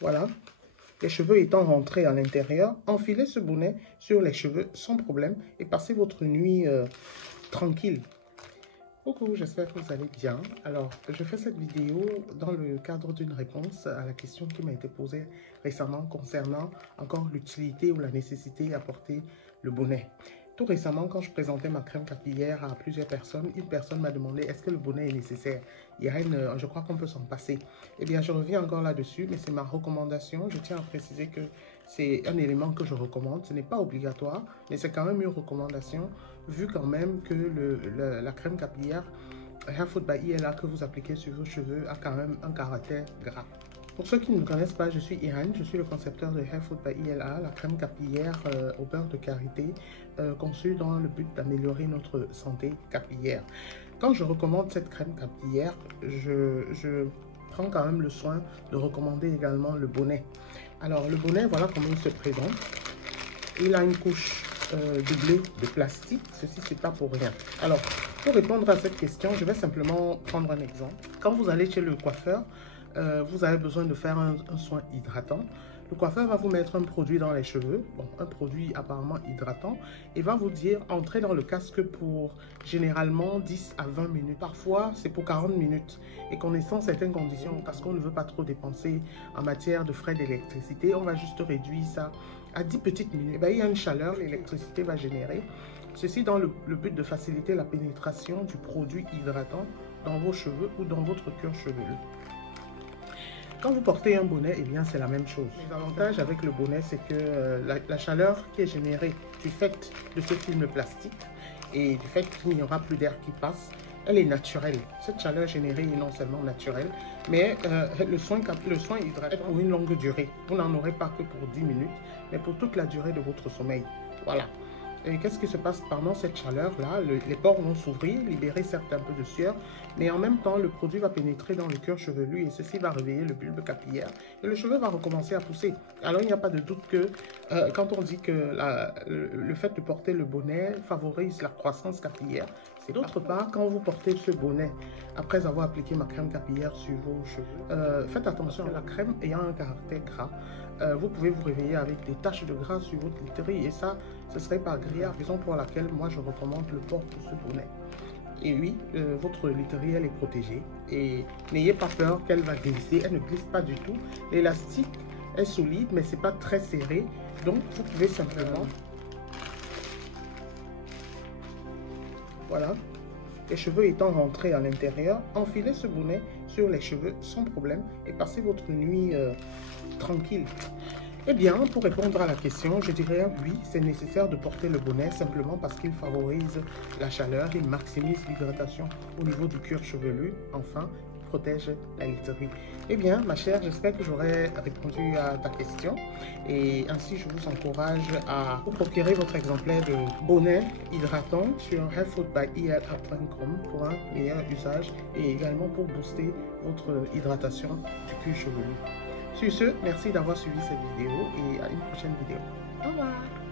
Voilà. Les cheveux étant rentrés à l'intérieur, enfilez ce bonnet sur les cheveux sans problème et passez votre nuit tranquille. Coucou, j'espère que vous allez bien. Alors, je fais cette vidéo dans le cadre d'une réponse à la question qui m'a été posée récemment concernant encore l'utilité ou la nécessité à porter le bonnet. Tout récemment, quand je présentais ma crème capillaire à plusieurs personnes, une personne m'a demandé est-ce que le bonnet est nécessaire. Je crois qu'on peut s'en passer. Eh bien, je reviens encore là-dessus, mais c'est ma recommandation. Je tiens à préciser que c'est un élément que je recommande. Ce n'est pas obligatoire, mais c'est quand même une recommandation, vu quand même que la crème capillaire Hair Food by ILA que vous appliquez sur vos cheveux a quand même un caractère gras. Pour ceux qui ne me connaissent pas, je suis Iran, je suis le concepteur de Hair Food by ILA, la crème capillaire au beurre de karité, conçue dans le but d'améliorer notre santé capillaire. Quand je recommande cette crème capillaire, je prends quand même le soin de recommander également le bonnet. Alors le bonnet, voilà comment il se présente. Il a une couche doublée de plastique, ceci c'est pas pour rien. Alors pour répondre à cette question, je vais simplement prendre un exemple. Quand vous allez chez le coiffeur, vous avez besoin de faire un soin hydratant. Le coiffeur va vous mettre un produit dans les cheveux, bon, un produit apparemment hydratant, et va vous dire entrez dans le casque pour généralement 10 à 20 minutes. Parfois, c'est pour 40 minutes. Et connaissant certaines conditions, parce qu'on ne veut pas trop dépenser en matière de frais d'électricité, on va juste réduire ça à 10 petites minutes. Il y a une chaleur, l'électricité va générer. Ceci dans le but de faciliter la pénétration du produit hydratant dans vos cheveux ou dans votre cuir chevelu. Quand vous portez un bonnet, eh bien c'est la même chose. L'avantage avec le bonnet, c'est que la chaleur qui est générée du fait de ce film plastique et du fait qu'il n'y aura plus d'air qui passe, elle est naturelle. Cette chaleur générée est non seulement naturelle, mais le soin hydratant est pour une longue durée. Vous n'en aurez pas que pour 10 minutes, mais pour toute la durée de votre sommeil. Voilà. Et qu'est-ce qui se passe pendant cette chaleur-là? Les pores vont s'ouvrir, libérer certes un peu de sueur, mais en même temps, le produit va pénétrer dans le cuir chevelu et ceci va réveiller le bulbe capillaire et le cheveu va recommencer à pousser. Alors, il n'y a pas de doute que quand on dit que le fait de porter le bonnet favorise la croissance capillaire, c'est d'autre part, quand vous portez ce bonnet, après avoir appliqué ma crème capillaire sur vos cheveux, faites attention à la crème ayant un caractère gras. Vous pouvez vous réveiller avec des taches de gras sur votre literie et ça, ce serait pas agréable, raison pour laquelle moi je recommande le port de ce bonnet. Et oui, votre literie elle est protégée et n'ayez pas peur qu'elle va glisser, elle ne glisse pas du tout. L'élastique est solide mais c'est pas très serré, donc vous pouvez simplement, voilà, les cheveux étant rentrés à l'intérieur, enfilez ce bonnet sur les cheveux sans problème et passez votre nuit tranquille. Eh bien, pour répondre à la question, je dirais oui, c'est nécessaire de porter le bonnet simplement parce qu'il favorise la chaleur, il maximise l'hydratation au niveau du cuir chevelu, enfin, il protège la literie. Eh bien, ma chère, j'espère que j'aurai répondu à ta question et ainsi je vous encourage à vous procurer votre exemplaire de bonnet hydratant sur hairfoodbyila.com pour un meilleur usage et également pour booster votre hydratation du cuir chevelu. Sur ce, merci d'avoir suivi cette vidéo et à une prochaine vidéo. Au revoir.